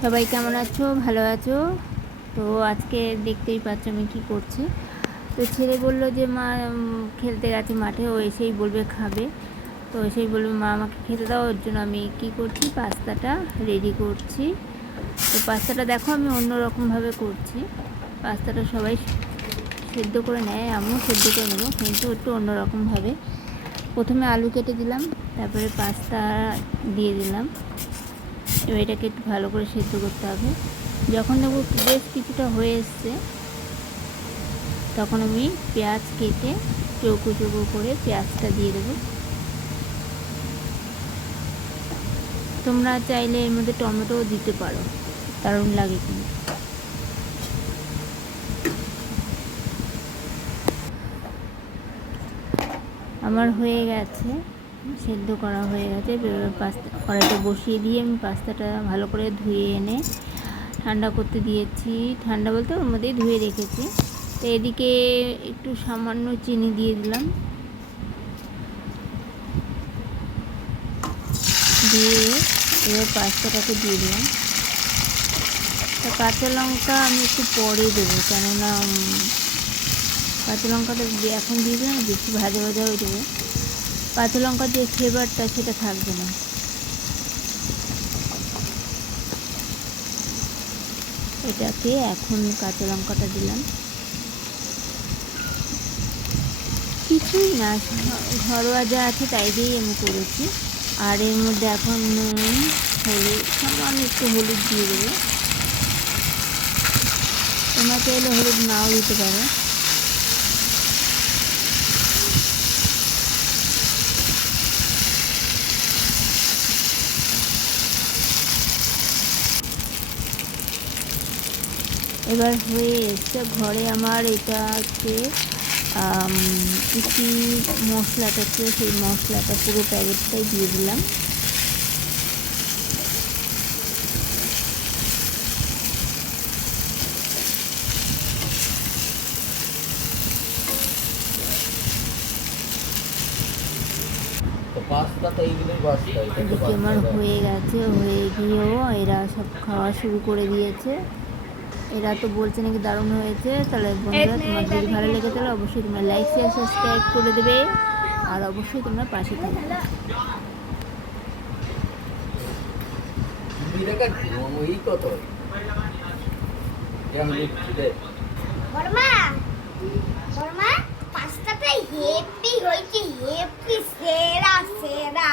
সবাই কেমন আছো? ভালো আছো তো? আজকে দেখতেই পাচ্ছ আমি কি করছি। তো ছেলে বললো যে মা খেলতে গেছে মাঠে, ও এসেই বলবে খাবে, তো এসেই বলবে মা আমাকে খেতে দাও। ওর জন্য আমি কি করছি, পাস্তাটা রেডি করছি। তো পাস্তাটা দেখো আমি অন্যরকমভাবে করছি। পাস্তাটা সবাই সেদ্ধ করে নেয়, আমিও সেদ্ধ করে নেবো, কিন্তু একটু অন্যরকমভাবে। প্রথমে আলু কেটে দিলাম, তারপরে পাস্তা দিয়ে দিলাম। এবার এটাকে একটু ভালো করে সেদ্ধ করতে হবে। যখন দেখবো বেশ কিছুটা হয়ে এসছে, তখন আমি পেঁয়াজ কেটে চৌকো চৌকো করে পেঁয়াজটা দিয়ে দেবো। তোমরা চাইলে এর মধ্যে টমেটোও দিতে পারো, দারুণ লাগে কিন্তু। আমার হয়ে গেছে, সেদ্ধ করা হয়ে গেছে। পাস্তা কড়াইটা বসিয়ে দিয়ে আমি পাস্তাটা ভালো করে ধুয়ে এনে ঠান্ডা করতে দিয়েছি। ঠান্ডা বলতে ওর মধ্যেই ধুয়ে রেখেছি। তো এদিকে একটু সামান্য চিনি দিয়ে দিলাম, দিয়ে এবার পাস্তাটাকে দিয়ে দিলাম। তা কাঁচা লঙ্কা আমি একটু পরে দেবো, কেননা কাঁচা লঙ্কাটা এখন দিয়ে দিলাম বেশি ভাজা ভাজা হয়ে যাবে, কাঁচা লঙ্কার যে ফ্লেভারটা সেটা থাকবে না। এটাকে এখন কাঁচা লঙ্কাটা দিলাম। কিছুই না, ঘরোয়া যা আছে তাই দিয়েই আমি করেছি। আর এর মধ্যে এখন নুন, হলুদ, সামান্য একটু হলুদ দিয়ে দেবো। তোমরা চাইলে হলুদ নাও দিতে পারো। এবার হয়ে এসছে। ঘরে আমার এটা হচ্ছে কি মশলাটা ছিল, সেই মশলাটা পুরো প্যাকেটটাই দিয়ে দিলাম। এদিকে আমার হয়ে গেছে, হয়ে গিয়েও এরা সব খাওয়া শুরু করে দিয়েছে। এরা তো বলছে নাকি দারুণ হয়েছে। তাহলে বন্ধুরা, তোমার যদি ভালো লেগে তাহলে অবশ্যই তোমরা লাইক শেয়ার সাবস্ক্রাইব করে দেবে, আর অবশ্যই তোমরা পাশে থাকবে। পাস্তাটা হেপি হয়েছে, হেপি সেরা সেরা।